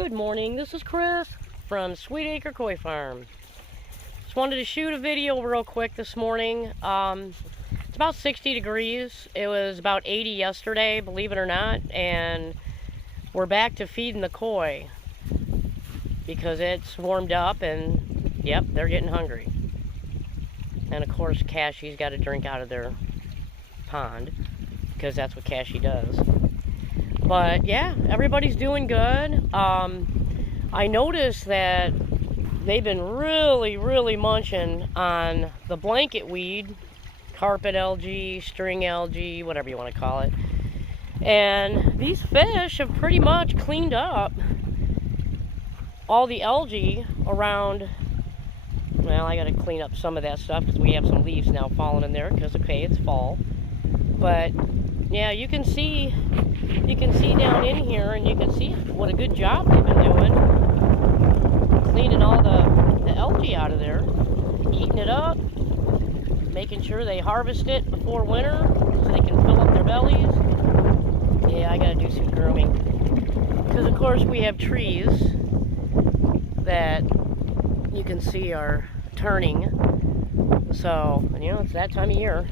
Good morning, this is Chris from Sweet Acre Koi Farm. Just wanted to shoot a video real quick this morning. It's about 60 degrees. It was about 80 yesterday, believe it or not, and we're back to feeding the koi because it's warmed up and yep, they're getting hungry. And of course Cashy's got to drink out of their pond because that's what Cashy does. But yeah, everybody's doing good. I noticed that they've been really munching on the blanket weed, carpet algae, string algae, whatever you want to call it. And these fish have pretty much cleaned up all the algae around. Well, I got to clean up some of that stuff because we have some leaves now falling in there because, okay, it's fall. But yeah, you can see down in here, and you can see what a good job they've been doing cleaning all the algae out of there, eating it up, making sure they harvest it before winter so they can fill up their bellies. Yeah, I gotta do some grooming because of course we have trees that you can see are turning, so you know it's that time of year.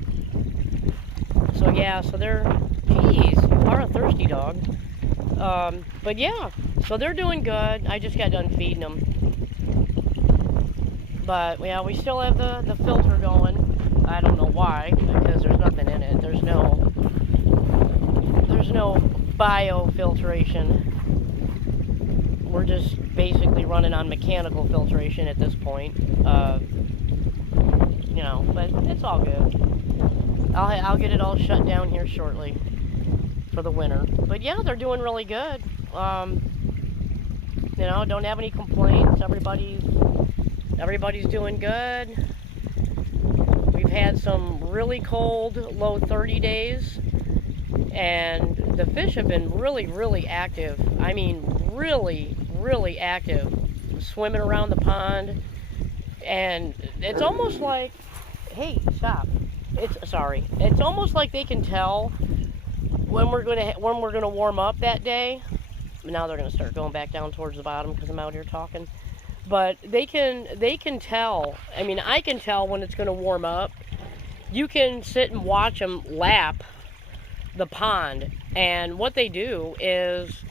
So yeah, so they're, geez, you are a thirsty dog. But yeah, so they're doing good. I just got done feeding them. But yeah, we still have the filter going. I don't know why, because there's nothing in it. There's no biofiltration. We're just basically running on mechanical filtration at this point. You know, but it's all good. I'll get it all shut down here shortly for the winter. But yeah, they're doing really good. You know, don't have any complaints. Everybody's doing good. We've had some really cold, low 30 days, and the fish have been really active. I mean, really active, swimming around the pond, and it's almost like, hey, stop. It's almost like they can tell when we're gonna warm up that day. Now they're gonna start going back down towards the bottom because I'm out here talking. But they can tell. I mean, I can tell when it's gonna warm up. You can sit and watch them lap the pond, and what they do is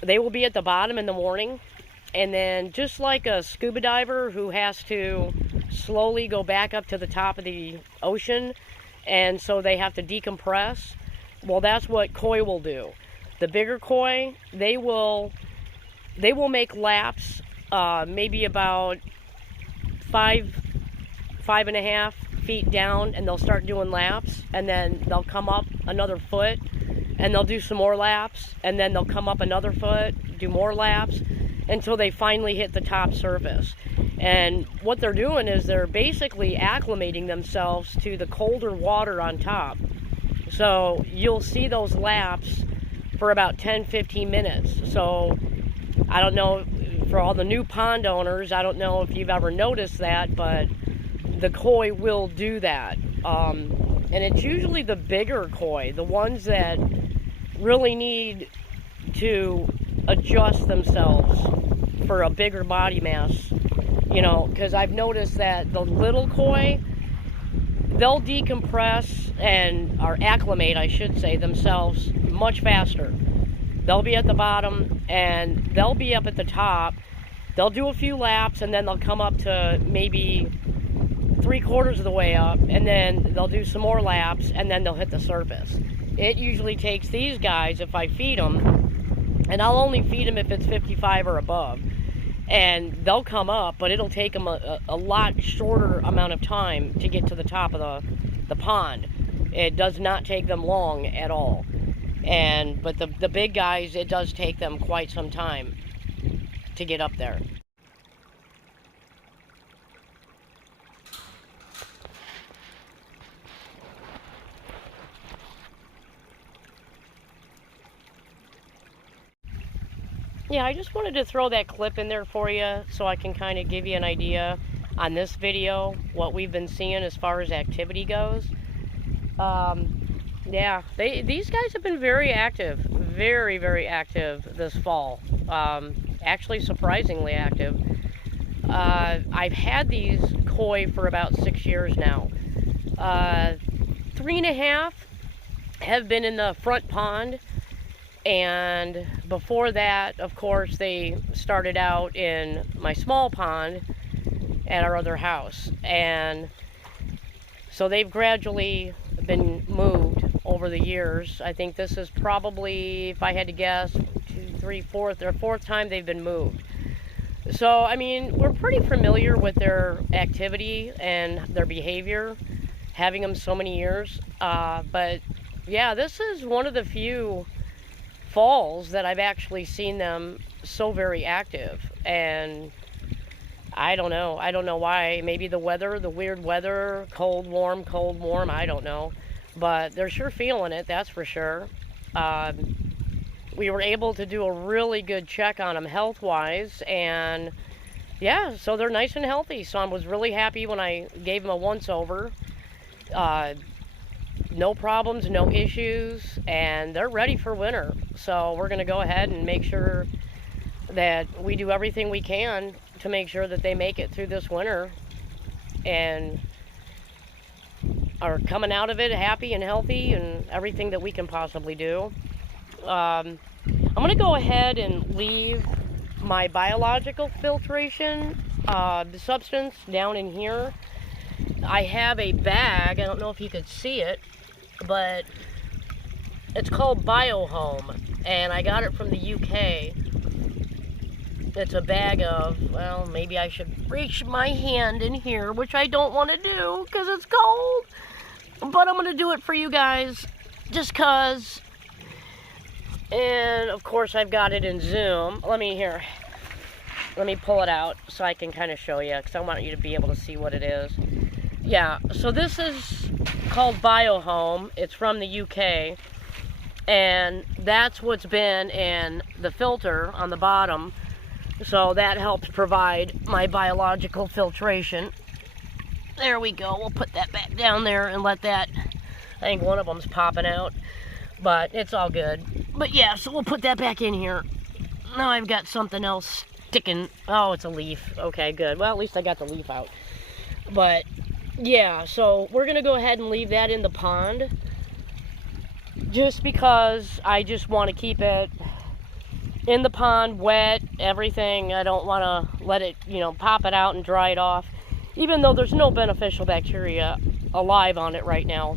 they will be at the bottom in the morning, and then just like a scuba diver who has to slowly go back up to the top of the ocean, and so they have to decompress. Well, that's what koi will do. The bigger koi, they will make laps, maybe about 5.5 feet down, and they'll start doing laps, and then they'll come up another foot, and they'll do some more laps, and then they'll come up another foot, do more laps, until they finally hit the top surface. And what they're doing is they're basically acclimating themselves to the colder water on top. So you'll see those laps for about 10-15 minutes. So I don't know, for all the new pond owners, I don't know if you've ever noticed that, but the koi will do that. And it's usually the bigger koi, the ones that really need to adjust themselves for a bigger body mass. You know, because I've noticed that the little koi, they'll decompress or acclimate, I should say, themselves much faster. They'll be at the bottom and they'll be up at the top. They'll do a few laps and then they'll come up to maybe 3/4 of the way up, and then they'll do some more laps and then they'll hit the surface. It usually takes these guys, if I feed them, and I'll only feed them if it's 55 or above, and they'll come up, but it'll take them a lot shorter amount of time to get to the top of the pond. It does not take them long at all. But the big guys, it does take them quite some time to get up there. Yeah, I just wanted to throw that clip in there for you so I can kind of give you an idea on this video what we've been seeing as far as activity goes. Yeah, these guys have been very active, very active this fall. actually surprisingly active. I've had these koi for about 6 years now. 3.5 have been in the front pond, and before that, of course, they started out in my small pond at our other house, and so they've gradually been moved over the years. I think this is probably, if I had to guess, 2, 3, 4th or 4th time they've been moved. So, I mean, we're pretty familiar with their activity and their behavior, having them so many years. But yeah, this is one of the few falls that I've actually seen them so very active. And I don't know why. Maybe the weather, the weird weather, cold, warm, I don't know. But they're sure feeling it, that's for sure. We were able to do a really good check on them health-wise, and yeah, so they're nice and healthy. So I was really happy when I gave them a once-over. No problems, no issues, and they're ready for winter. So we're going to go ahead and make sure that we do everything we can to make sure that they make it through this winter and are coming out of it happy and healthy and everything that we can possibly do. I'm going to go ahead and leave my biological filtration substance down in here. I have a bag, I don't know if you could see it, but it's called Biohome, and I got it from the UK. It's a bag of, well, maybe I should reach my hand in here, which I don't want to do because it's cold, but I'm going to do it for you guys just because. And of course I've got it in Zoom. Let me pull it out so I can kind of show you, because I want you to be able to see what it is. Yeah, so this is called Biohome. It's from the UK, and that's what's been in the filter on the bottom. So that helps provide my biological filtration. There we go. We'll put that back down there and let that, I think one of them's popping out, but it's all good. But yeah, so we'll put that back in here. Now I've got something else sticking. Oh, it's a leaf. Okay, good. Well, at least I got the leaf out. But yeah, so we're going to go ahead and leave that in the pond, just because I just want to keep it in the pond, wet, everything. I don't want to let it, pop it out and dry it off, even though there's no beneficial bacteria alive on it right now.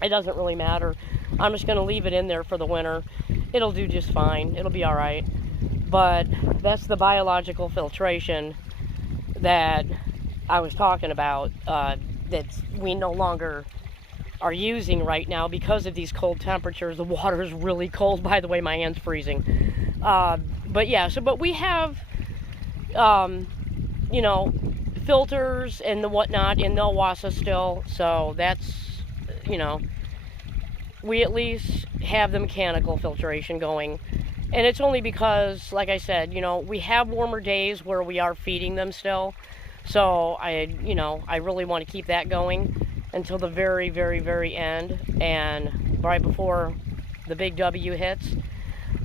It doesn't really matter. I'm just going to leave it in there for the winter. It'll do just fine. It'll be all right. But that's the biological filtration that I was talking about, that we no longer are using right now because of these cold temperatures. The water is really cold. By the way, my hand's freezing. But yeah, but we have, filters and the whatnot in the Wassa still. So that's, we at least have the mechanical filtration going. And it's only because, like I said, we have warmer days where we are feeding them still. So I really want to keep that going until the very, very, very end, and right before the big W hits.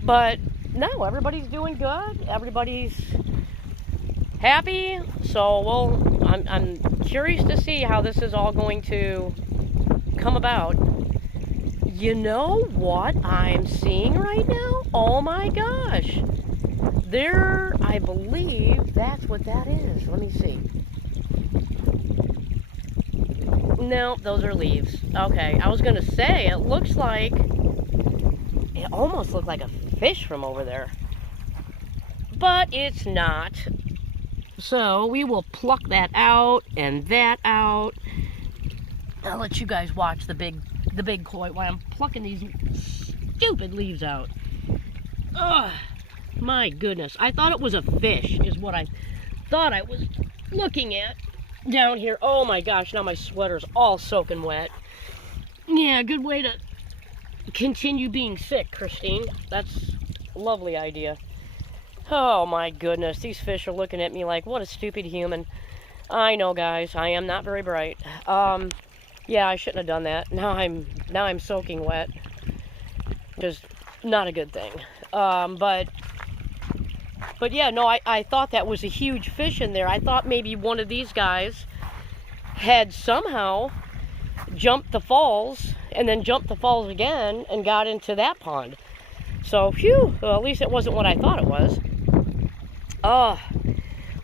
But no, everybody's doing good. Everybody's happy. So I'm curious to see how this is all going to come about. You know what I'm seeing right now? Oh my gosh. There, I believe that's what that is. Let me see. No, those are leaves. Okay, I was going to say, it almost looked like a fish from over there. But it's not. So we will pluck that out and that out. I'll let you guys watch the big koi while I'm plucking these stupid leaves out. Ugh, my goodness. I thought it was a fish, is what I thought I was looking at down here. Oh my gosh, now my sweater's all soaking wet. Yeah, good way to continue being sick, Christine. That's a lovely idea. Oh my goodness, these fish are looking at me like, what a stupid human. I know, guys, I am not very bright. Yeah, I shouldn't have done that. Now I'm soaking wet. Just not a good thing. But But yeah, no, I thought that was a huge fish in there. I thought maybe one of these guys had somehow jumped the falls and then jumped the falls again and got into that pond. So, phew, well, at least it wasn't what I thought it was. Oh,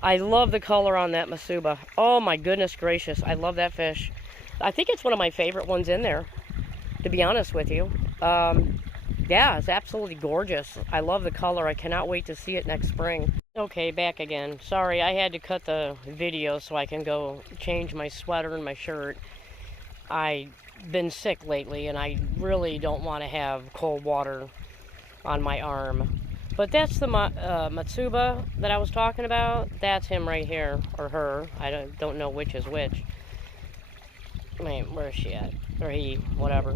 I love the color on that Masuba. Oh my goodness gracious, I love that fish. I think it's one of my favorite ones in there, to be honest with you. Yeah, it's absolutely gorgeous. I love the color. I cannot wait to see it next spring. Okay, back again. Sorry, I had to cut the video so I can go change my sweater and my shirt. I've been sick lately, and I really don't want to have cold water on my arm. But that's the Matsuba that I was talking about. That's him right here, or her. I don't know which is which. Man, where is she at? Or he, whatever.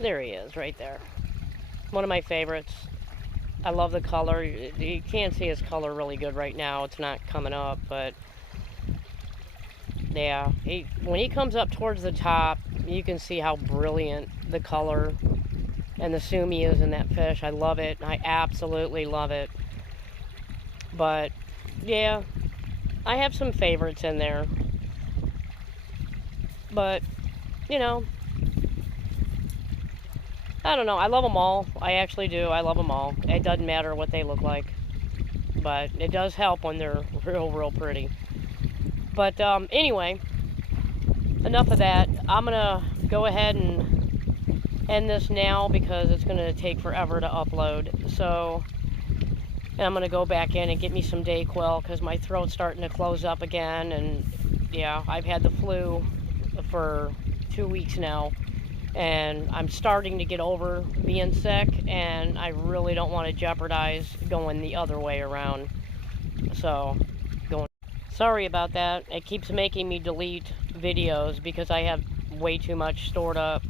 There he is, right there. One of my favorites. I love the color. You can't see his color really good right now. It's not coming up, but yeah, when he comes up towards the top, you can see how brilliant the color and the sumi is in that fish. I love it. I absolutely love it. But yeah, I have some favorites in there. But, you know, I don't know. I love them all. I actually do. I love them all. It doesn't matter what they look like. But it does help when they're real pretty. But anyway, enough of that. I'm going to go ahead and end this now because it's going to take forever to upload. So, and I'm going to go back in and get me some Dayquil because my throat's starting to close up again. And yeah, I've had the flu for 2 weeks now. And I'm starting to get over being sick, and I really don't want to jeopardize going the other way around. So, sorry about that. It keeps making me delete videos because I have way too much stored up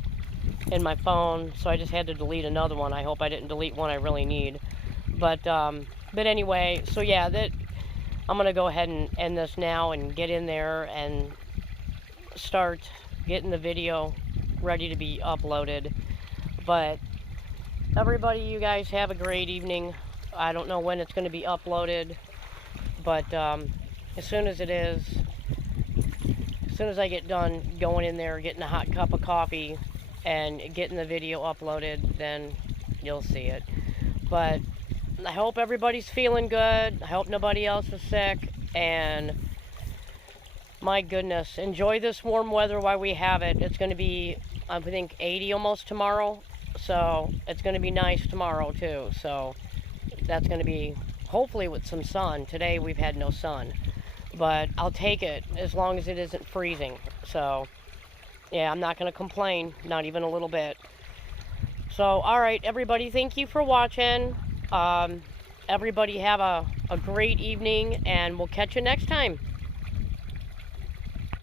in my phone, so I just had to delete another one. I hope I didn't delete one I really need. But anyway, so yeah, I'm going to go ahead and end this now and get in there and start getting the video ready to be uploaded. But everybody, you guys have a great evening. I don't know when it's going to be uploaded, but as soon as it is, as soon as I get done going in there, getting a hot cup of coffee and getting the video uploaded, then you'll see it. But I hope everybody's feeling good. I hope nobody else is sick, and my goodness, enjoy this warm weather while we have it. It's going to be, I think, 80 almost tomorrow. So it's going to be nice tomorrow too. So that's going to be, hopefully, with some sun. Today we've had no sun. But I'll take it as long as it isn't freezing. So yeah, I'm not going to complain. Not even a little bit. So, alright, everybody, thank you for watching. Everybody have a great evening, and we'll catch you next time.